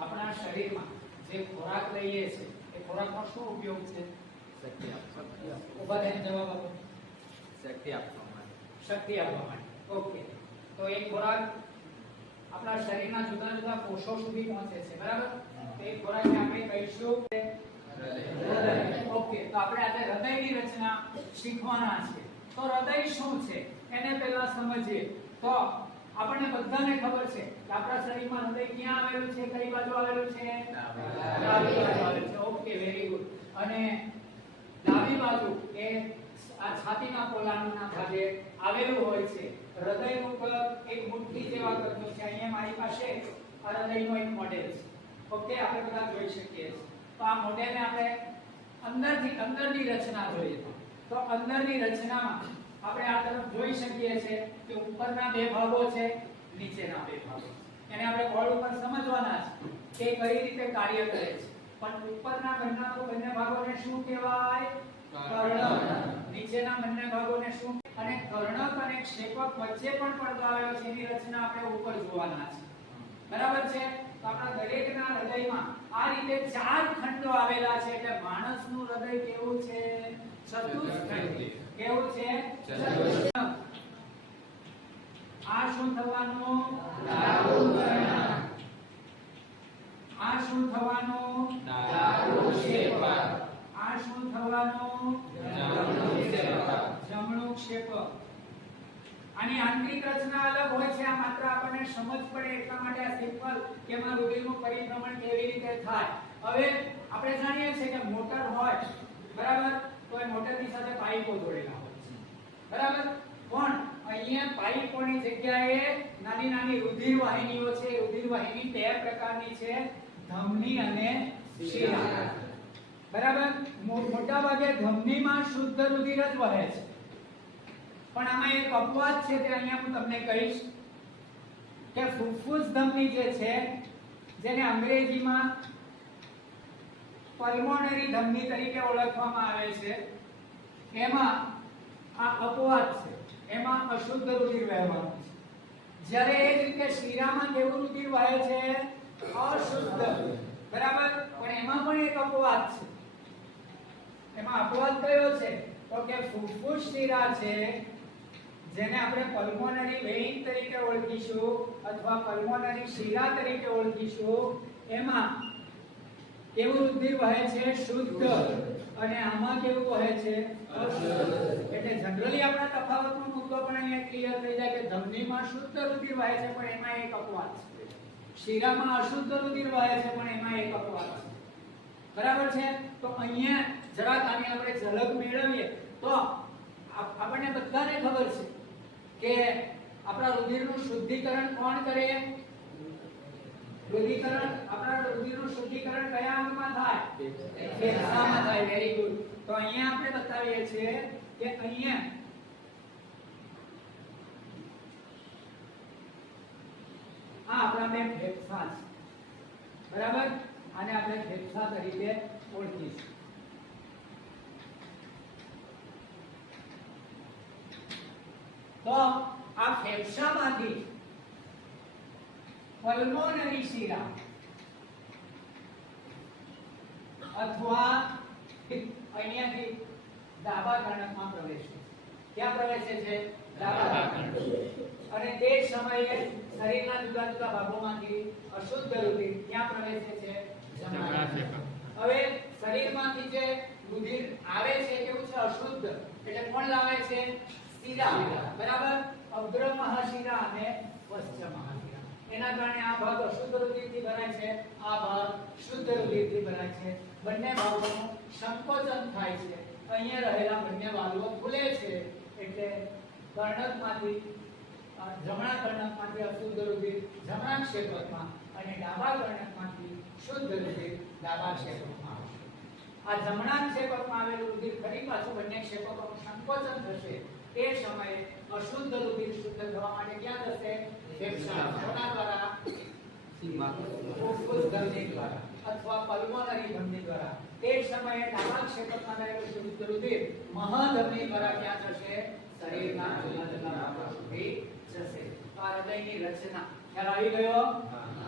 આપણા શરીરમાં જે ખોરાક લઈએ છે એ ખોરાકનો શું ઉપયોગ છે? શક્તિ આપવા ઉભા થઈને જવાબ આપો. શક્તિ આપવા માટે. શક્તિ આપવા માટે. ઓકે, તો એ ખોરાક આપણા શરીરના જુદા જુદા કોષો સુધી પહોંચે છે, બરાબર? તો એ ખોરાકને આપણે કહીશું હૃદય. ઓકે, તો આપણે આજે હૃદયની રચના શીખવાના છે. તો હૃદય શું છે એને પહેલા સમજીએ. તો આપણને બધાને ખબર છે કે આપણા શરીરમાં હૃદય ક્યાં આવેલું છે? કઈ બાજુ આવેલું છે? ડાબી બાજુ આવેલું છે. Okay, very good. અને ડાબી બાજુ એ આ છાતીના પોલાણના ભાગે આવેલું હોય છે. હૃદયનું કદ એક મુઠ્ઠી જેવા કદનું છે. અહીંયા મારી પાસે હૃદયનો એક મોડેલ છે. ઓકે, આપણે બધા જોઈ શકીએ છીએ. તો આ મોડેલને આપણે અંદરની રચના જોઈએ. તો અંદરની રચનામાં આપણે આ તરફ જોઈ શકીએ છીએ કે ઉપરના બે ભાગો છે, નીચેના બે ભાગો. એને આપણે બોર્ડ ઉપર સમજવાના છે કે કઈ રીતે કાર્ય કરે છે. પણ ઉપરના બંને ભાગોને શું કહેવાય? કર્ણક. નીચેના બંને ભાગોને શું? અને કર્ણક અને ક્ષેપક વચ્ચે પણ પડદો આવેલો છે. એની રચના આપણે ઉપર જોવાના છે, બરાબર છે? તો આપણા દરેકના હૃદયમાં આ રીતે 4 ખંડો આવેલા છે. એટલે માણસનું હૃદય કેવું છે? ચતુષ્ખંડી. કેવું છે? ચતુષ્ખંડ. આ શું થવાનું? ડાબું કર્ણક. આ શું થવાનું? ડાબું ક્ષેપક. આ શું થવાનું? જમણું ક્ષેપક. જમણું ક્ષેપક. આની આંતરિક રચના અલગ હોય છે. આ માત્ર આપણને સમજ પડે એટલા માટે આ સિમ્પલ કે માં રુધિરનું પરિભ્રમણ કેવી રીતે થાય. હવે આપણે જાણીએ છીએ કે મોટર હોય, બરાબર? તો એ મોટરની સાથે પાઇપો જોડેલા હોય છે, બરાબર? પણ અહીંયા પાઇપોની જગ્યાએ નાની નાની રુધિર વાહિનીઓ છે. રુધિર વાહિની બે પ્રકારની છે, ધમની અને શિરા, બરાબર? મોટા ભાગે ધમનીમાં શુદ્ધ રુધિર જ વહે છે. પણ આમાં એક અપવાદ છે, તે અહીંયા હું તમને કહીશ કે ફુફુસ ધમની જે છે, જેને અંગ્રેજીમાં પલ્મોનરી ધમની તરીકે ઓળખવામાં આવે છે, એમાં આ અપવાદ છે. એમાં અશુદ્ધ રુધિર વહેવાનું છે. જ્યારે એ જ રીતે શિરામાં કેવું રુધિર વહે છે? અશુદ્ધ, બરાબર? પણ એમાં પણ એક અપવાદ છે. એમાં અપવાદ કયો છે? તો કે ફુફુસ શિરા છે, જેને આપણે પલ્મોનરી વેઇન તરીકે ઓળખીશું અથવા પલ્મોનરી શિરા તરીકે ઓળખીશું, એમાં કેવું રુધિર વહે છે? શુદ્ધ. અને આમાં કેવું વહે છે? અશુદ્ધ. એટલે જનરલી આપણા તફાવતનો મુદ્દો પણ અહીંયા ક્લિયર થઈ જાય કે ધમનીમાં શુદ્ધ રુધિર વહે છે, પણ એમાં એક અપવાદ છે. શિરામાં અશુદ્ધ રુધિર વહે છે, પણ એમાં એક અપવાદ છે, બરાબર છે? તો અહીંયા જરાક આની આપણે ઝલક મેળવીએ તો આપણને બધાને ખબર છે કે આપણા રુધિરનું શુદ્ધિકરણ કોણ કરે? આપણા રુધિરનું શુદ્ધિકરણ કયા અંગમાં થાય? ફેફસામાં થાય. Very good. તો અહીંયા આપણે બતાવીએ છીએ કે અહીંયા આ આપણા બે ફેફસા છે, બરાબર? આને આપણે ફેફસા તરીકે ઓળખીશું. તો આ ફેફસામાંથી પલ્મોનરી શિરા અથવા અહીંયાથી ડાબા કર્ણકમાં પ્રવેશે. ક્યાં પ્રવેશે છે? ડાબા કર્ણક. અને તે સમયે શરીરના જુદા જુદા ભાગોમાંથી અશુદ્ધ રુધિર ક્યાં પ્રવેશે છે? જમણા ક્ષેપક. હવે શરીરમાંથી જે રુધિર આવે છે કેવું છે? અશુદ્ધ. એટલે કોણ લાવે છે? શિરા, બરાબર? અગ્ર મહાશિરા અને પશ્ચ મહાશિરા. એના કારણે આ ભાગ અશુદ્ધ રુધિરથી ભરાય છે, આ ભાગ શુદ્ધ રુધિરથી ભરાય છે. બંને ભાગોનું સંકોચન થાય છે. અહીંયા રહેલા બંને વાલ્વો ખુલે છે, એટલે કર્ણકમાંથી જમણા કર્ણકમાંથી અશુદ્ધ રુધિર જમણા ક્ષેપકમાં અને ડાબા કર્ણકમાંથી શુદ્ધ રુધિર ડાબા ક્ષેપકમાં આવશે. આ જમણા ક્ષેપકમાં આવેલું રુધિર ફરી પાછું બંને ક્ષેપકોનું સંકોચન થશે. તે સમયે અશુદ્ધ રુધિર શુદ્ધ થવા માટે ક્યાં જશે? ફેફસા. કોના દ્વારા? ફુફુસ ધમની દ્વારા અથવા પલ્મોનરી ધમની દ્વારા. તે સમયે ડાબા ક્ષેપકમાં આવેલું શુદ્ધ રુધિર મહાધમની દ્વારા ક્યાં જશે? શરીરના જુદા જુદા ભાગો સુધી જશે. આ હૃદયની રચના ખ્યાલ આવી ગયો?